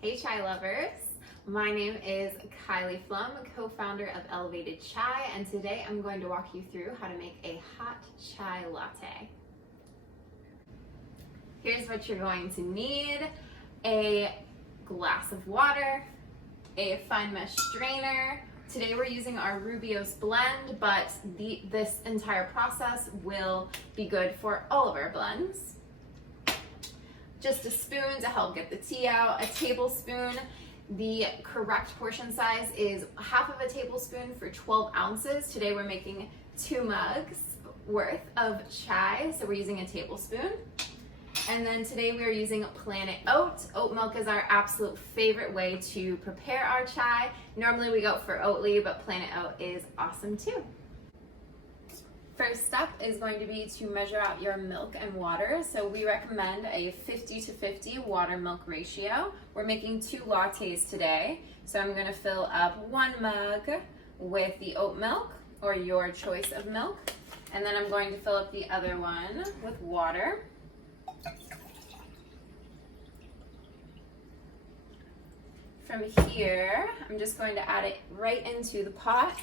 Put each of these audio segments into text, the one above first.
Hey chai lovers, my name is Kylie Flum, co-founder of Elevated Chai, and today I'm going to walk you through how to make a hot chai latte. Here's what you're going to need: a glass of water, a fine mesh strainer. Today we're using our Rubio's blend, but this entire process will be good for all of our blends. Just a spoon to help get the tea out, a tablespoon. The correct portion size is half of a tablespoon for 12 ounces. Today we're making 2 mugs worth of chai, so we're using a tablespoon. And then today we're using Planet Oat. Oat milk is our absolute favorite way to prepare our chai. Normally we go for Oatly, but Planet Oat is awesome too. First step is going to be to measure out your milk and water. So we recommend a 50-50 water milk ratio. We're making 2 lattes today. So I'm going to fill up 1 mug with the oat milk, or your choice of milk. And then I'm going to fill up the other one with water. From here, I'm just going to add it right into the pot.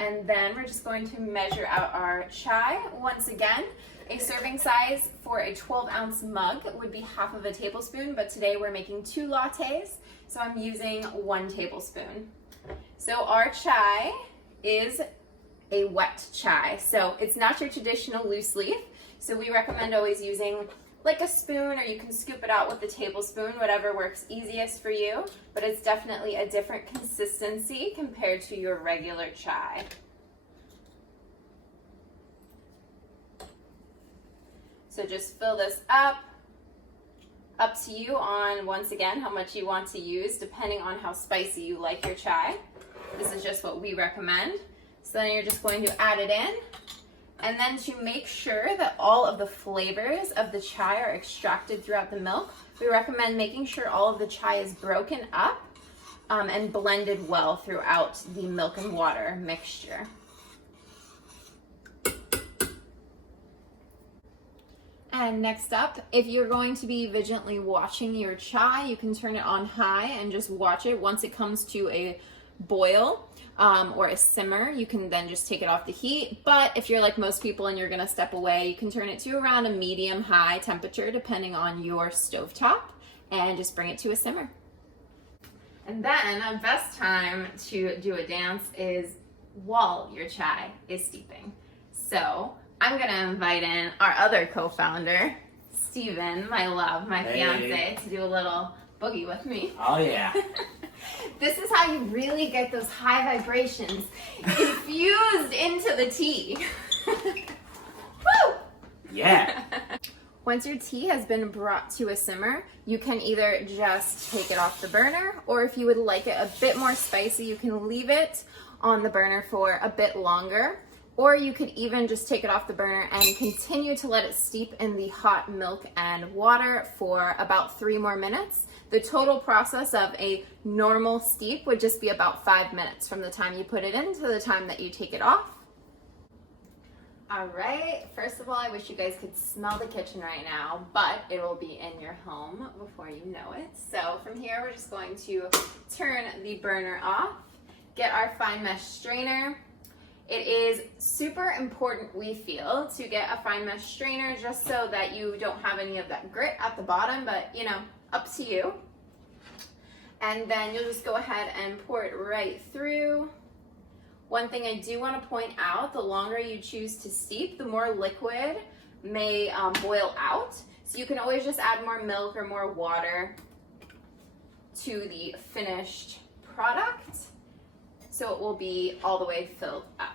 And then we're just going to measure out our chai. Once again, a serving size for a 12-ounce mug would be half of a tablespoon, but today we're making 2 lattes, so I'm using 1 tablespoon. So our chai is a wet chai, so it's not your traditional loose leaf. So we recommend always using like a spoon, or you can scoop it out with a tablespoon, whatever works easiest for you, but it's definitely a different consistency compared to your regular chai. So just fill this up to you on, once again, how much you want to use, depending on how spicy you like your chai. This is just what we recommend. So then you're just going to add it in. And then to make sure that all of the flavors of the chai are extracted throughout the milk, we recommend making sure all of the chai is broken up and blended well throughout the milk and water mixture. And next up, if you're going to be vigilantly watching your chai, you can turn it on high and just watch it. Once it comes to a boil or a simmer, you can then just take it off the heat. But if you're like most people and you're gonna step away, you can turn it to around a medium-high temperature depending on your stovetop, and just bring it to a simmer. And then a best time to do a dance is while your chai is steeping. So I'm gonna invite in our other co-founder, Steven, my love, my fiance, to do a little boogie with me. Oh yeah. This is how you really get those high vibrations infused into the tea. Woo! Yeah. Once your tea has been brought to a simmer, you can either just take it off the burner, or if you would like it a bit more spicy, you can leave it on the burner for a bit longer. Or you could even just take it off the burner and continue to let it steep in the hot milk and water for about 3 more minutes. The total process of a normal steep would just be about 5 minutes from the time you put it in to the time that you take it off. All right, first of all, I wish you guys could smell the kitchen right now, but it will be in your home before you know it. So from here, we're just going to turn the burner off, get our fine mesh strainer. It is super important, we feel, to get a fine mesh strainer just so that you don't have any of that grit at the bottom, but you know, up to you. And then you'll just go ahead and pour it right through. One thing I do want to point out, the longer you choose to steep, the more liquid may boil out. So you can always just add more milk or more water to the finished product, so it will be all the way filled up.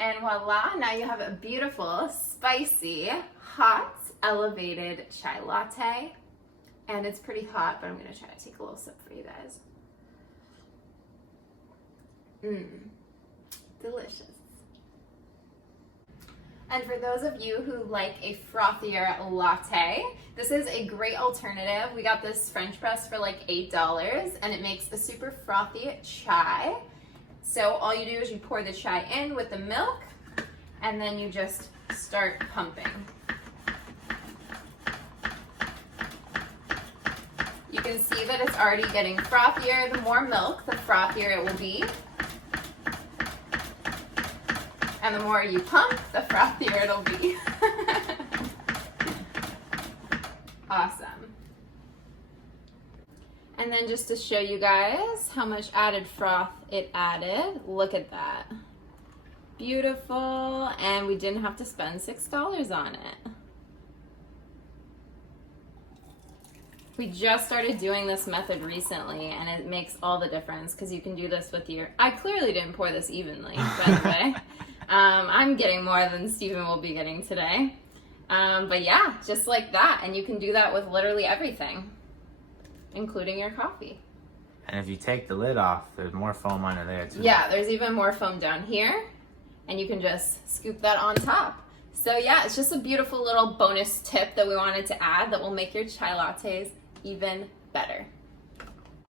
And voila, now you have a beautiful, spicy, hot, elevated chai latte. And it's pretty hot, but I'm gonna try to take a little sip for you guys. Delicious. And for those of you who like a frothier latte, this is a great alternative. We got this French press for like $8 and it makes a super frothy chai. So all you do is you pour the chai in with the milk and then you just start pumping. You can see that it's already getting frothier. The more milk, the frothier it will be. And the more you pump, the frothier it'll be. Awesome. And then just to show you guys how much added froth it added, look at that. Beautiful, and we didn't have to spend $6 on it. We just started doing this method recently and it makes all the difference because you can do this with your, I clearly didn't pour this evenly, by the way. I'm getting more than Steven will be getting today. But yeah, just like that. And you can do that with literally everything, including your coffee. And if you take the lid off, there's more foam under there too. Yeah, there's even more foam down here. And you can just scoop that on top. So yeah, it's just a beautiful little bonus tip that we wanted to add that will make your chai lattes even better.